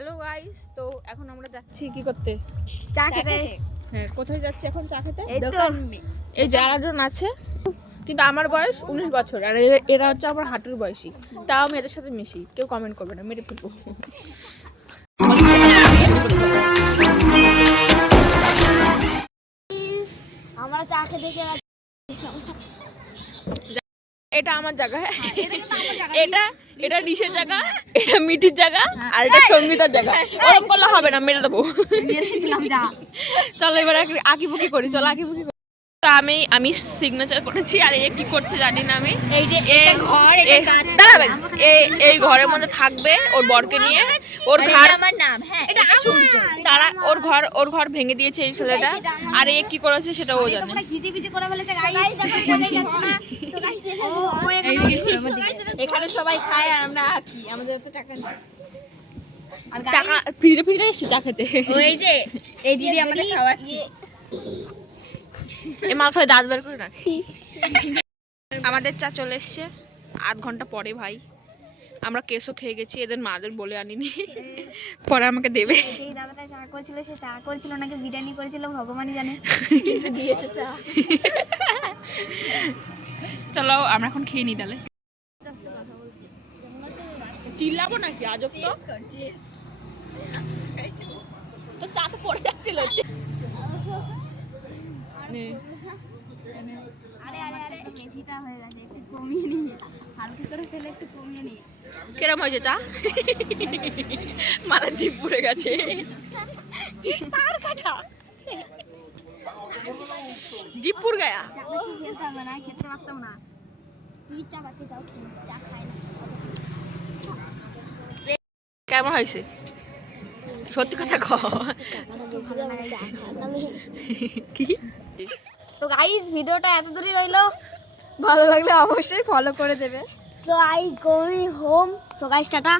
Hello guys, তো এখন আমরা যাচ্ছি কি করতে? চা খেতে। হ্যাঁ, কোথায় যাচ্ছি এখন চা খেতে? এই তো এই যারাজন আছে, কিন্তু আমার বয়স 19 বছর আর এরা হচ্ছে আমার হাঁটুর বয়সী। তাও আমি এদের সাথে মিশি, কেউ কমেন্ট করবে না, মেরে ফেলবো। আমরা চা খেতে এসে এটা আমার জায়গা। এটা এটা ডিশের জায়গা, এটা মিঠির জায়গা, আর এটা সঙ্গীতার জায়গা। ওরকম করলে হবে না, মেরে দেবো। চলো এবার আঁকিবুকি করি, চলো আঁকিবুকি করি। তো আমি সিগনেচার করেছি, আর এ কি করছে জানি না আমি। এই যে ঘর, এটা গাছ। দাঁড়াবেন, এই ঘরের মধ্যে থাকবে ওর বরকে নিয়ে। ওর ঘর আমার নাম, হ্যাঁ এটা সূর্য। তারা ওর ঘর ভেঙে দিয়েছে এই ছেলেটা, আর এ কি করেছে সেটা ও জানে। ভিজে করে ফেলেছে গাইস, দেখো জায়গায় যাচ্ছে না। তো গাইস এখানে সবাই খায় আর আমরা আঁকি, আমাদের তো টাকা নেই। আর টাকা ফ্রিতে এসছে চা খেতে। ওই যে এই দিদি আমাদের খাওয়াচ্ছে। এ মাল খায় দাঁত বের করে না। আমাদের চা চলে এসছে আধ ঘন্টা পরে ভাই। আমরা কেসও খেয়ে গেছি, এদের মাদের বলে আনিনি, পরে আমাকে দেবে। যেই দাদাটা চা করেছিল সে চা করেছিল নাকি বিরিয়ানি করেছিল ভগবানই জানে, কিন্তু দিয়েছে চা। চলো আমরা এখন খেয়ে নিই তাহলে। আস্তে কথা বলছি, চিল্লাবো নাকি আজব তো? তো চা তো পড়ে যাচ্ছিল। আরে আরে আরে বেশিটা হয়ে গেছে, একটু কমিয়ে নি, হালকা করে ফেলে একটু কমিয়ে নি। কিরম হয়েছে চা? মালা জিভ পুড়ে গেছে। তার কাটা জিভ পুড় গায়া। খেতে হবে না, খেতে পারতাম না। তুই চা বাচ্চা যাও, চা খাই না। কেমন হয়েছে সত্যি কথা ক। কি? তো গাইস ভিডিওটা এত দূরই রইলো, ভালো লাগলে অবশ্যই ফলো করে দেবে। So I going home. So guys tata.